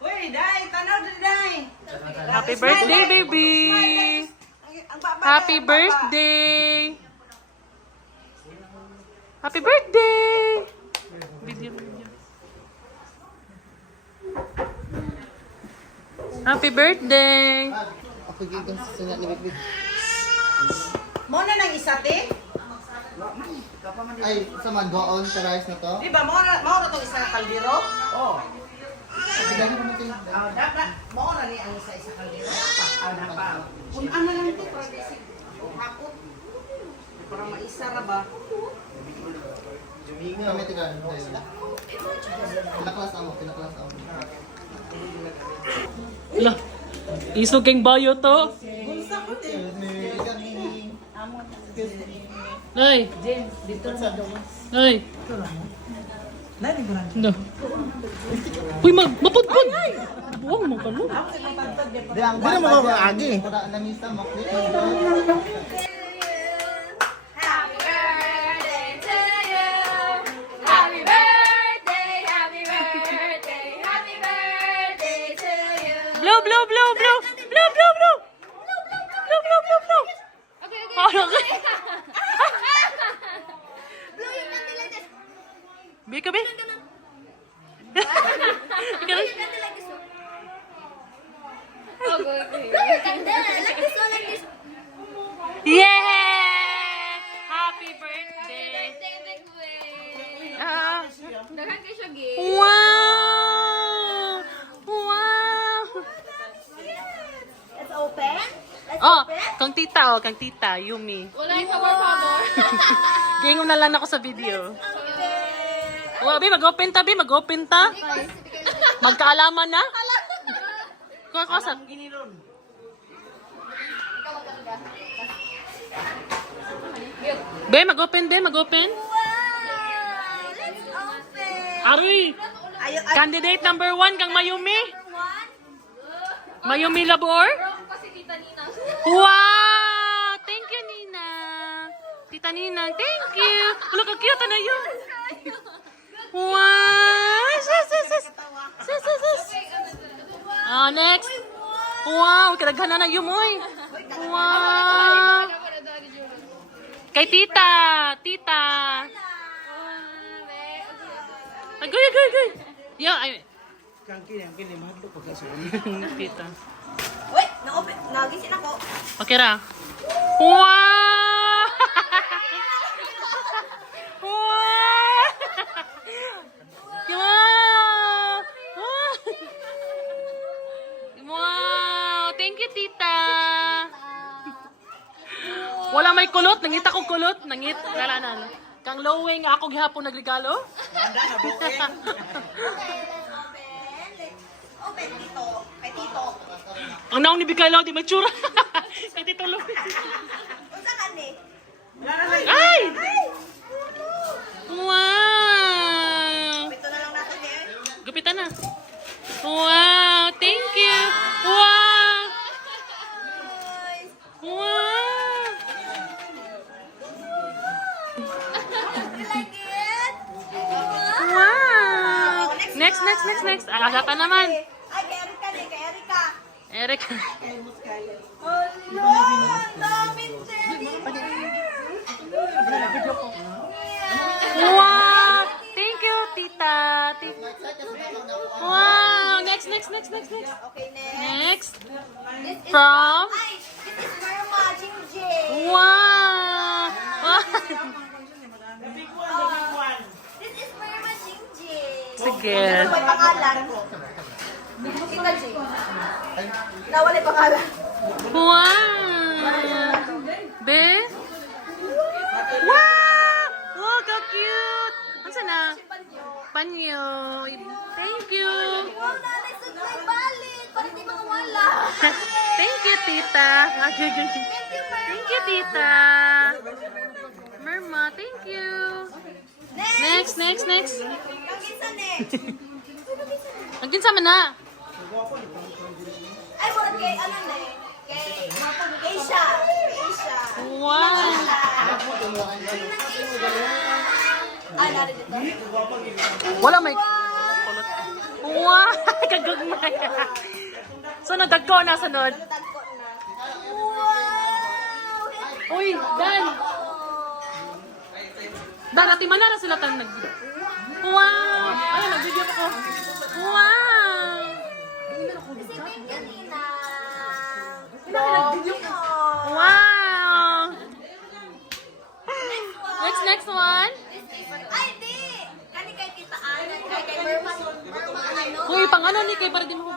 Uy, Day, tanaw din, Day. Happy birthday, baby! Happy birthday! Happy birthday! Video. Happy birthday! Ako gigan sa sunod ni Big. Muna nang isa, te? Ay, saman go on sa rice na to. Di ba, maura itong isa kaldero? Oo. Bigyan mo natin. Dapat, maura ni ang isa kaldero. Dapat. Kung ano lang ito, para basic. Hapot. Para maisa ra ba? Kami tigan. Pinaklas ako. Ala, isog keng bayo to. Ay, ay. No. Uy, mapudpud. Buwang mo ka, no? Di na mo agi. Para namisa mo. Happy birthday to you. Happy birthday, happy birthday, happy birthday to you. Blow, blow, blow, blow. Blow, blow, blow. Blow, blow, blow, blow. Okay, okay. Oh, okay. Blow yung candle like this. Bi ka, bi? Ikaw lang. Candle like this one. Oh, go, okay. Blow your candle like this one, like this. Yeah! Happy birthday! Birthday, big way. Ah. Daghan kayo siya, gay. Wow! Wow! Let's open. Let's Oh, open. kang tita, Yumi. Wala yung power. Gingon na lang ako sa video. Open. Oh, abi, mag-open ta, bi, mag-open ta. Magkaalaman na. Kuha ko sa... Be, mag-open, mag-open. Wow! Let's open. Aroy! Candidate number 1 kang Mayumi. One. Mayumi Labor. Kasi tita Nina. Wow! Thank you, Nina. Tita Ninang, thank you. Look, ang cute na yun. Wow! Sus. Ah, next. Wow, kadaghan na yumoy. Wow! Kay tita. Agoy. Yo, ay. Tita. Wait, na-open. Nagising ako. Okay ra. Wow! Wow! Wow! Thank you, tita. Wala may kulot, nangita ko kulot, kalanan. Kang lowing ako gihapon nagregalo. Open dito. Kay Tito. Ang naong ni Bigalaw di matsura. Kay Tito Lo. Unsa ka ni? Ay! Wow! Ito na lang natin eh. Gupitan na. Wow! Thank you! Wow! Wow! You like it? Wow! Next. Ala pa naman. Ay, kay Erika ni. Kay Erika. Eric. Hello! Ang daming teddy bear! Wow! Thank you, tita. Wow! Next. Okay, next. Next. This is From? Ay, this is Mama Jingjing. Wow! This is Mama Jingjing. Sige. Ano may pangalan? Tita Jing. Nawala yung pangalan. Wow! Be? Wow! Wow, ka cute! Ano sana? Panyo. Thank you. Wow, nanay sa may balit. Para di makawala. Thank you, tita. Thank you, tita. Merma, thank you. Next. Kagisan eh. Agin sa na. Ay, murag kay ano na eh. Kay Asia. Wow. Ay, nari dito. Wala may kulot. Wow! Kagugmay. Sunod, dagko na, sunod. Tagko na. Wow! Uy, Dan! Dan, ati manara sila tan nag... Wow! Ay, nag-video ako. Wow! Kanina. Wow! Next one? Ay, di! Kani kay kitaan. Kay Merma ano? Uy, pang ano ni kay para di mo ko.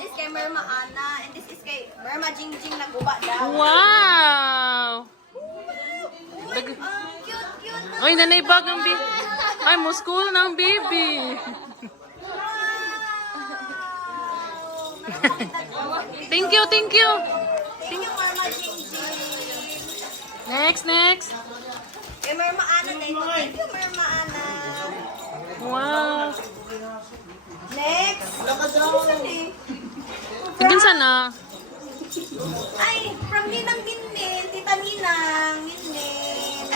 This is kay Merma Ana. And this is kay Merma Jingjing na guba daw. Wow! Cute, cute. Ay, nanay bag ng baby. Ay, mo school ng baby. Thank you, thank you. Thank you, Merma Jingjing. Next. Kay Merma Ana din. Thank you, Merma Ana. Wow. Next. Saan eh? Tingin sana. Ay, from Ninang Ginmin. Tita Ninang Ginmin.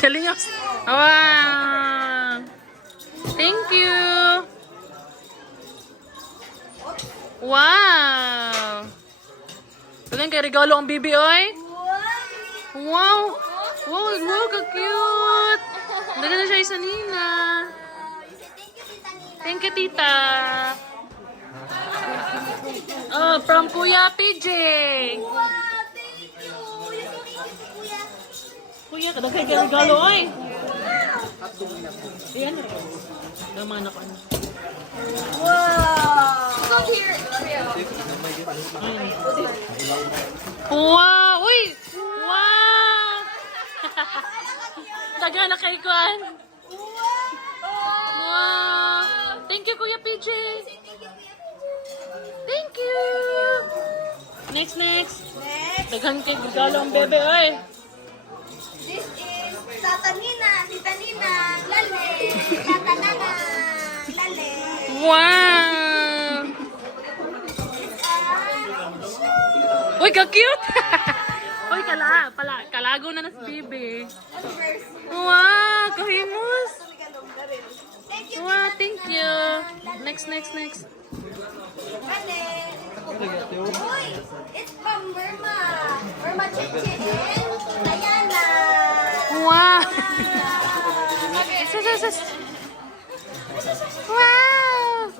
Talinyos. Wow. Thank you. Wow. Tingnan kay regalo ang bibi, oy. Wow. Wow, wow, ka-cute. Dagan na siya isa nina. Thank you, tita. Oh, from Kuya PJ. Wow, thank you. Thank you, Kuya. Kuya, kadagay kay regalo, oy. Ayan. Naman ako. Wow. Go here. Wow! Uy! Wow! Daga na kay Kwan. Wow! Thank you, Kuya PJ. Thank you. Next. Next. Daghan kay regalo ang bebe, oy. This is Tata Nina, Tita Nina, Lale, Tata Nana, Lale. Wow! Uy, ka-cute! Uy, kalago na nas bibi. Wow, kahimos. Thank you, Wow, thank you. Next. Lale. Uy, it's from Burma. Burma Cheche and Diana. Wow! Sus. Wow!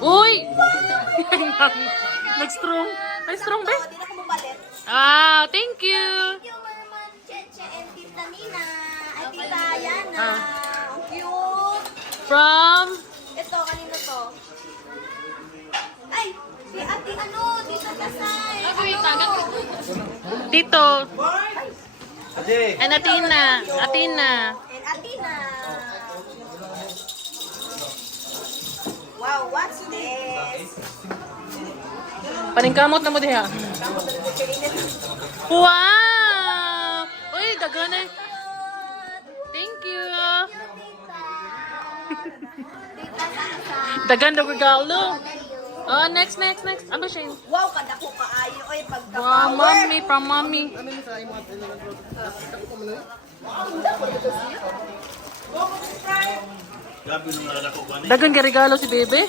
Uy! Nag-strong. Ay, strong ba? Hindi na ko mapalit. Ah, thank you. Thank you, Burma Cheche and Tita Nina. Ay, Tita Yana. Ah. Ang cute. From Ito, kanino to? Ay, si ate ano, Tita Tasay. Tito. Ate. And Atina. And Atina. Wow, what's this? Paningkamot na mo diha. Kamu talaga kainin. Wow! Uy, dagan eh. Thank you. Tita Tasay. Dagan daw regalo. Oh, next. Ano siya? Wow, kadako kaayo. Oy, Wow, pagka-power. from mommy. Dagan ka regalo si bebe.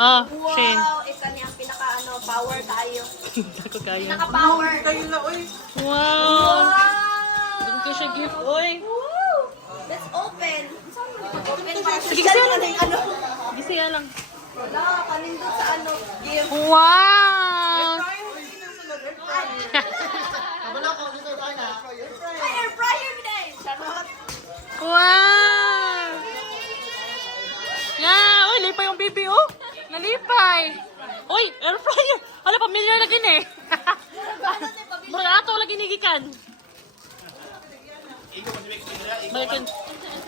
Ah, Shane. Wow, ito niya ang pinaka power tayo. Ako kaya. Pinaka-power. Wow. Wow! Dagan ko siya gift. Oy. Woo! Let's open. Open pa. Sige, kasi ano yung ano? Gisiya lang. Wala, panindot sa ano. Gift. Wow. Ay, air fryer day! Charot! Wow. Yeah, uy, lipay yung baby, oh. Nalipay. Uy, air fryer. Hala, pamilyar na gini eh. Mga ato lagi nigikan. Balikan.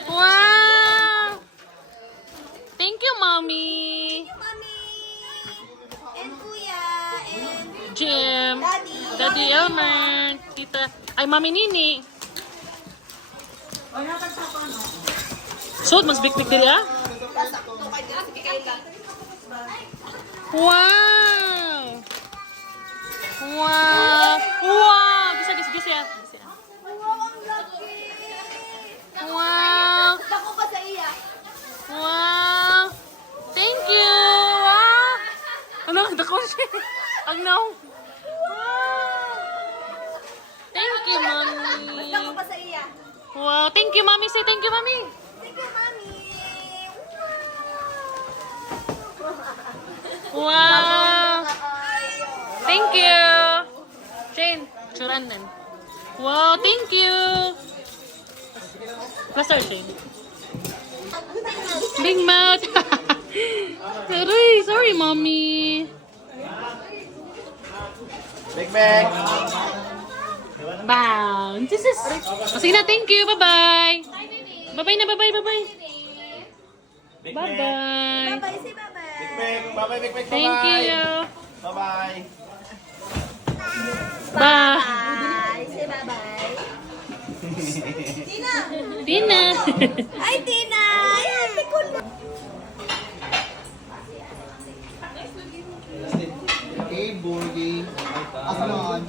Wow. Thank you, mommy. Mami! And kuya! And Jim. daddy! Daddy Elmer. Tita. Ay, mami Nini. So, mas big diri ah. Sasakto kay dito si Kayla. Wow. Wow. Wow. Gisa ya. Wow, ang laki! Wow. Dako ba sa Wow, thank you, Mommy. Say thank you, Mommy. Thank you, Mami. Wow. Thank you. Jane, churan din. Wow, thank you. Plaster, Jane. Big mouth. Sorry, Mommy. Big Mac! Bounce. This is... Oh, sige na, thank you. Bye-bye. Bye-bye na, bye-bye, bye-bye. Big Mac! Bye-bye. Bye, say bye-bye. Big Mac! Bye-bye, Big Mac! Thank you. Bye-bye! Bye. Bye. Say bye-bye. Tina! Tina. Hi, Tina! Ayan, pikon mo. Hey, Borgie! Aslan!